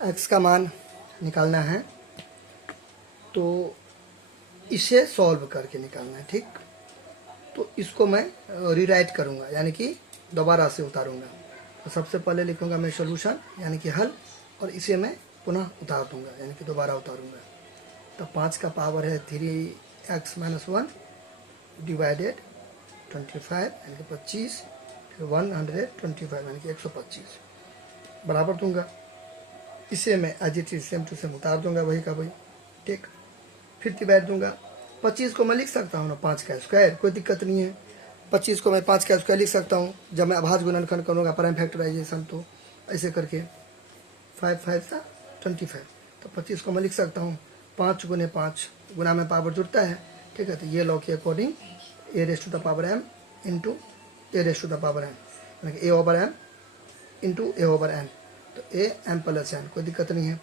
x का मान निकालना है, तो इसे सॉल्व करके निकालना है। ठीक, तो इसको मैं रीराइट करूँगा, यानी कि दोबारा से उतारूँगा। तो सबसे पहले लिखूँगा मैं सॉल्यूशन यानी कि हल, और इसे मैं पुनः उतार दूँगा यानी कि दोबारा उतारूँगा। तो 5 का पावर है 3x - 1 डिवाइडेड 25 यानी कि 25, फिर 125 यानी कि 125 बराबर दूँगा। इसे मैं as it is same to same उतार दूँगा वही का वही। ठीक, फिर डिवाइड दूँगा। 25 को मैं लिख सकता हूँ ना 5 का स्क्वायर, कोई दिक्कत नहीं है। 25 को मैं 5 का स्क्वायर लिख सकता हूँ जब मैं अभाज्य गुणनखंड करूँगा प्राइम फैक्टराइजेशन। तो ऐसे करके 5 5 सा 25, तो 25 को मैं लिख सकता हूँ 5 गुने 5 गुना में पावर जुड़ता है। ठीक है, तो ये लॉ के अकॉर्डिंग a⁻m इंटू a⁻m यानी कि a/m इंटू a/n, तो a m + n, कोई दिक्कत नहीं है।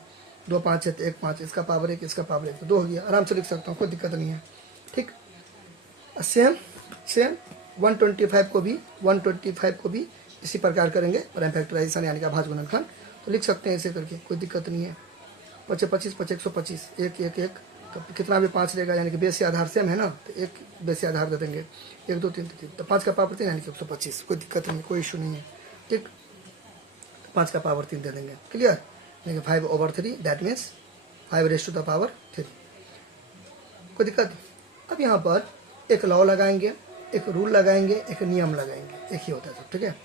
2 5 है तो 1 5, इसका पावर 1 इसका पावर 1, तो 2 हो गया, आराम से लिख सकता हूँ, कोई दिक्कत नहीं है। ठीक, सेम 125 को भी इसी प्रकार करेंगे प्राइम फैक्टराइजेशन यानी कि अभाज्य गुणनखंड, तो लिख सकते हैं ऐसे करके, कोई दिक्कत नहीं है। 25 25 125 1 1 1, तो कितना भी 5 रहेगा यानी कि बेसी आधार सेम है ना, तो एक बेसी आधार दे देंगे, 1 2 3 3, तो 5 का पावर 3 यानी कि 125, कोई दिक्कत नहीं है, कोई इशू नहीं है। ठीक, 5 का पावर 3 दे देंगे, क्लियर, यानी कि 5/3 दैट मीन्स 5⁻3, कोई दिक्कत। अब यहाँ पर एक लॉ लगाएंगे, एक रूल लगाएंगे, एक नियम लगाएंगे, एक ही होता है सब। ठीक है,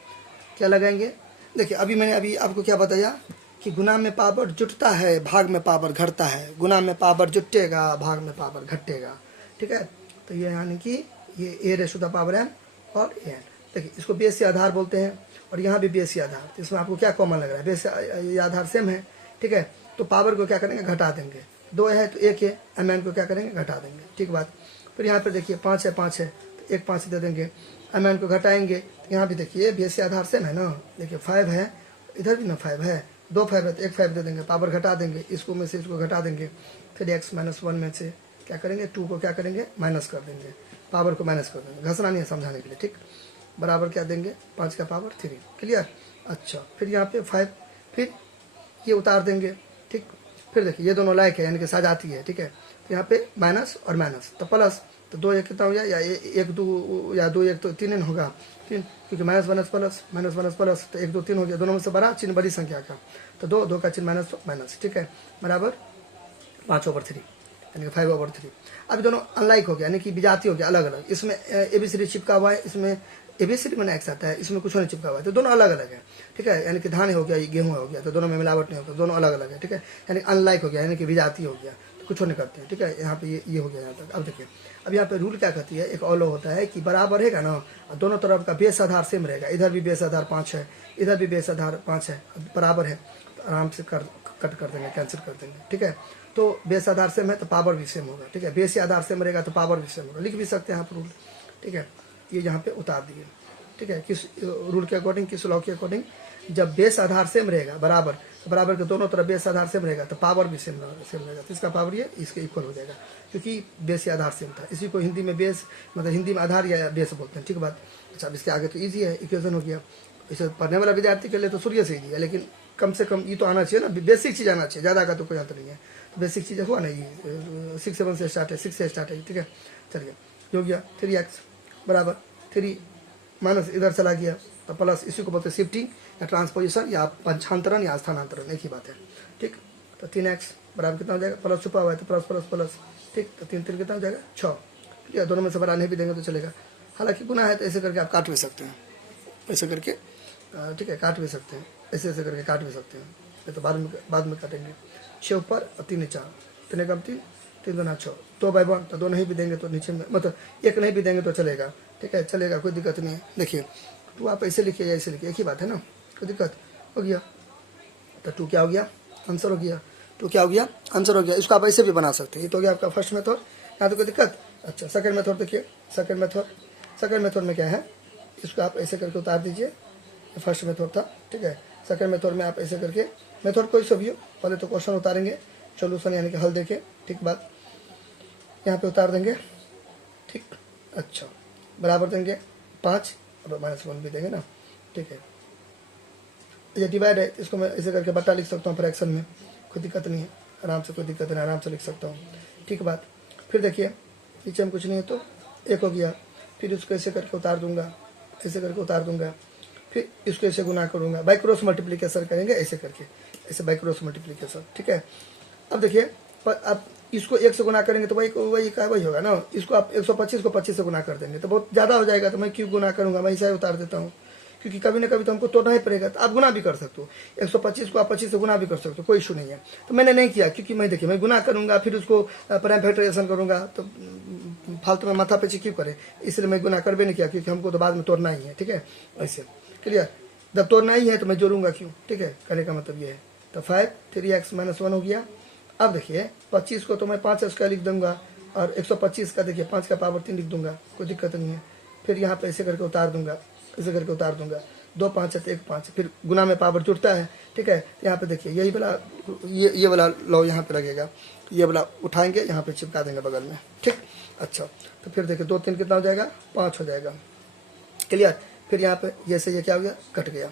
क्या लगाएंगे, देखिए मैंने अभी आपको क्या बताया कि गुना में पावर जुटता है, भाग में पावर घटता है, गुना में पावर जुटेगा, भाग में पावर घटेगा। ठीक है, तो ये यानी कि ये a⁻m और an, देखिए इसको बेसी आधार बोलते हैं, और यहाँ भी बेसी आधार, तो इसमें आपको क्या कॉमन लग रहा है, बेसी आधार सेम है। ठीक है, तो पावर को क्या करेंगे, घटा देंगे, 2 है तो 1 है, mn को क्या करेंगे, घटा देंगे। ठीक बात, फिर यहाँ पर देखिए 5 है 5 है तो 1 5 दे देंगे, mn को घटाएंगे, तो यहाँ भी देखिए बेसी आधार सेम है ना, देखिए 5 है, इधर भी ना 5 है, 2 5 है तो 1 5 दे देंगे, पावर घटा देंगे, इसको में से इसको घटा देंगे, फिर x - 1 में से क्या करेंगे, 2 को क्या करेंगे, माइनस कर देंगे, पावर को माइनस कर देंगे, घसना नहीं है समझाने के लिए। ठीक, बराबर क्या देंगे, 5 का पावर 3, क्लियर। अच्छा, फिर यहाँ पे 5, फिर ये उतार देंगे। ठीक, फिर देखिए ये दोनों लायक है यानी कि साजाती है। ठीक है, तो यहाँ पे माइनस और माइनस, तो प्लस, तो 2 1 कितना हो गया, या 1 2 या 2 1 तो 3 होगा, 3, क्योंकि minus minus plus minus minus plus, तो 1 2 3 हो गया, दोनों में से बड़ा चिन्ह बड़ी संख्या का, तो 2 2 का चिन्ह माइनस तो माइनस। ठीक है, बराबर 5/3 यानी कि 5/3। अब दोनों अनलाइक हो गया यानी कि विजाती हो गया, अलग अलग, इसमें ABCD चिपका हुआ है, इसमें ABCD में एक्स आता है, इसमें कुछ नहीं चिपका हुआ है, तो दोनों अलग अलग है। ठीक है, यानी कि धान हो गया, गेहूँ हो गया, तो दोनों में मिलावट नहीं होगा, दोनों अलग अलग है। ठीक है, यानी अनलाइक हो गया यानी कि विजाती हो गया, तो कुछ नहीं करते हैं। ठीक है, यहाँ पे ये हो गया यहाँ तक। अब देखिए, अब यहाँ पे रूल क्या कहती है, एक और लॉ होता है कि बराबर रहेगा ना, दोनों तरफ का बेस आधार सेम रहेगा, इधर भी बेस आधार 5 है, इधर भी बेस आधार 5 है, बराबर है, तो आराम से कट कर देंगे, कैंसिल कर देंगे। ठीक है, तो बेस आधार सेम है तो पावर भी सेम होगा। ठीक है, बेस आधार सेम रहेगा तो पावर भी सेम होगा, लिख भी सकते हैं आप रूल। ठीक है, ये यहाँ पे उतार दिए। ठीक है, किस रूल के अकॉर्डिंग, किस लॉ के अकॉर्डिंग, जब बेस आधार सेम रहेगा बराबर, तो बराबर के दोनों तरफ बेस आधार सेम रहेगा तो पावर भी सेम रहेगा, तो इसका पावर ये इसके इक्वल हो जाएगा, क्योंकि बेस आधार सेम था। इसी को हिंदी में बेस, मतलब हिंदी में आधार या बेस बोलते हैं। ठीक बात। अच्छा, इसके आगे तो ईजी है, इक्वेशन हो गया। इसे पढ़ने वाला विद्यार्थी के लिए तो सूर्य से ईजी है, लेकिन कम से कम ये तो आना चाहिए ना, बेसिक चीज़ आना चाहिए, ज़्यादा का तो कोई अंतर नहीं है। तो बेसिक चीज़ हुआ ना, ये 6 7 से स्टार्ट है, 6 से स्टार्ट है। ठीक है, चलिए हो गया 3x बराबर 3 माइनस इधर चला गया, तो प्लस, इसी को बोलते हैं शिफ्टिंग या ट्रांसपोजिशन या पंचांतरण या स्थानांतरण, एक ही बात है। ठीक, तो 3x बराबर कितना हो जाएगा, प्लस छुपा हुआ है तो प्लस प्लस प्लस। ठीक, तो 3 3 कितना हो जाएगा 6। ठीक है, दोनों में से बड़ा नहीं भी देंगे तो चलेगा, हालांकि गुना है तो ऐसे करके आप काट भी सकते हैं, ऐसे करके। ठीक है, काट भी सकते हैं, ऐसे ऐसे करके काट भी सकते हैं, ये तो बाद में काटेंगे। 6 ऊपर और 3 नीचे, 3 कम 3 3 2 6, 2/1, तो 2 नहीं भी देंगे तो नीचे में, मतलब 1 नहीं भी देंगे तो चलेगा। ठीक है, चलेगा, कोई दिक्कत नहीं है। देखिए, 2 आप ऐसे लिखिए या ऐसे लिखिए, एक ही बात है ना, कोई दिक्कत हो गया। तो 2 क्या हो गया, आंसर हो गया। 2 क्या हो गया, आंसर हो गया। इसको आप ऐसे भी बना सकते हैं, ये तो हो गया आपका फर्स्ट मेथड, यहाँ तो कोई दिक्कत। अच्छा, सेकंड मेथड देखिए, सेकंड मेथड में क्या है, इसको आप ऐसे करके उतार दीजिए, फर्स्ट मेथड था। ठीक है, सेकंड मेथड में आप ऐसे करके, मेथड कोई सा भी हो, पहले तो क्वेश्चन उतारेंगे, सोल्यूशन यानी कि हल देके, ठीक बात, यहाँ पे उतार देंगे। ठीक, अच्छा, बराबर देंगे 5 और -1 भी देंगे ना। ठीक है, ये डिवाइड है, इसको मैं ऐसे करके बट्टा लिख सकता हूँ फ्रैक्शन में, कोई दिक्कत नहीं है, आराम से, कोई दिक्कत नहीं, आराम से लिख सकता हूँ। ठीक बात। फिर देखिए नीचे में कुछ नहीं है तो 1 हो गया, फिर इसको ऐसे करके उतार दूंगा, ऐसे करके उतार दूंगा, फिर इसको ऐसे गुना करूंगा, बाई क्रॉस मल्टीप्लीकेशन करेंगे ऐसे करके, ऐसे बाई क्रॉस मल्टीप्लीकेशन। ठीक है। अब देखिए अब इसको 1 से गुना करेंगे तो वही होगा ना, इसको आप 125 को 25 से गुना कर देंगे तो बहुत ज़्यादा हो जाएगा, तो मैं क्यों गुना करूंगा, मैं ऐसा ही उतार देता हूँ, क्योंकि कभी ना कभी तो हमको तोड़ना ही पड़ेगा। तो आप गुना भी कर सकते हो, 125 को आप 25 से गुना भी कर सकते हो, कोई इशू नहीं है। तो मैंने नहीं किया, क्योंकि मैं देखिए मैं गुना करूंगा फिर उसको प्राइम फैक्टराइजेशन करूंगा तो फालतू में माथा पेची क्यों करे, इसलिए मैं गुना कर भी नहीं किया, क्योंकि हमको तो बाद में तोड़ना ही है। ठीक है, ऐसे क्लियर। जब तोड़ना ही है तो मैं जोड़ूंगा क्यों। ठीक है, कहने का मतलब ये है। तो 5 3x - 1 हो गया। अब देखिए 25 को तो मैं 5 का लिख दूंगा, और 125 का देखिए 5 का पावर 3 लिख दूंगा, कोई दिक्कत नहीं है। फिर यहाँ पे ऐसे करके उतार दूंगा, ऐसे करके उतार दूंगा, 2 5 है तो 1 5, फिर गुना में पावर जुड़ता है। ठीक है, यहाँ पे देखिए यही वाला ये वाला लॉ यहाँ पे लगेगा, ये वाला उठाएंगे यहाँ पे चिपका देंगे बगल में। ठीक, अच्छा। तो फिर देखिए 2 3 कितना हो जाएगा, 5 हो जाएगा। क्लियर। फिर यहाँ पे जैसे ये क्या हो गया, कट गया।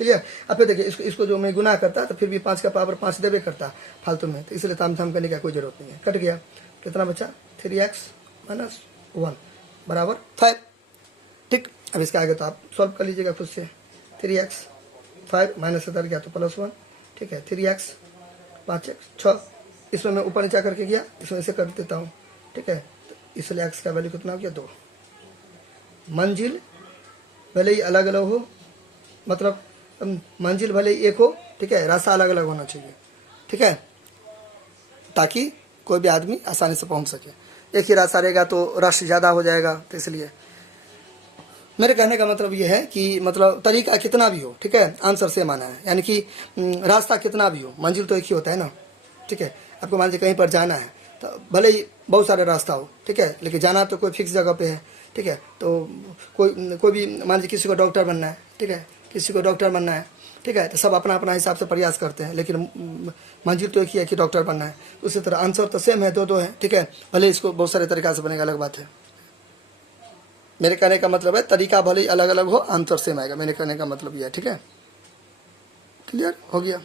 क्लियर। अब फिर देखिए इसको जो मैं गुना करता तो फिर भी 5 का पावर 5 देवे करता फालतू में, तो इसलिए तामझाम करने की कोई जरूरत नहीं है। कट गया, कितना बचा, 3x - 1 बराबर 5। ठीक, अब इसके आगे तो आप सॉल्व कर लीजिएगा खुद से। 3x 5 माइनस से गया तो +1। ठीक है, 3x 5x 6, इसमें मैं ऊपर नीचा करके गया, इसमें ऐसे कर देता हूँ। ठीक है, तो इसलिए x का वैल्यू कितना हो गया, 2। मंजिल भले ही अलग अलग हो, मतलब मंजिल भले ही एक हो, ठीक है, रास्ता अलग अलग होना चाहिए। ठीक है, ताकि कोई भी आदमी आसानी से पहुंच सके। एक ही रास्ता रहेगा तो रश ज़्यादा हो जाएगा, तो इसलिए मेरे कहने का मतलब ये है कि मतलब तरीका कितना भी हो, ठीक है, आंसर सेम आना है, यानी कि रास्ता कितना भी हो, मंजिल तो एक ही होता है ना। ठीक है, आपको मान लीजिए कहीं पर जाना है तो भले ही बहुत सारा रास्ता हो, ठीक है, लेकिन जाना तो कोई फिक्स जगह पे है। ठीक है, तो कोई भी मान लीजिए किसी को डॉक्टर बनना है, ठीक है, किसी को डॉक्टर बनना है, ठीक है, तो सब अपना अपना हिसाब से प्रयास करते हैं, लेकिन मंजिल तो एक ही है कि डॉक्टर बनना है। उसी तरह आंसर तो सेम है, दो है। ठीक है, भले इसको बहुत सारे तरीक़ा से बनेगा, अलग बात है। मेरे कहने का मतलब है तरीका भले ही अलग अलग हो, आंसर सेम आएगा। मेरे कहने का मतलब यह है। ठीक है, क्लियर हो गया।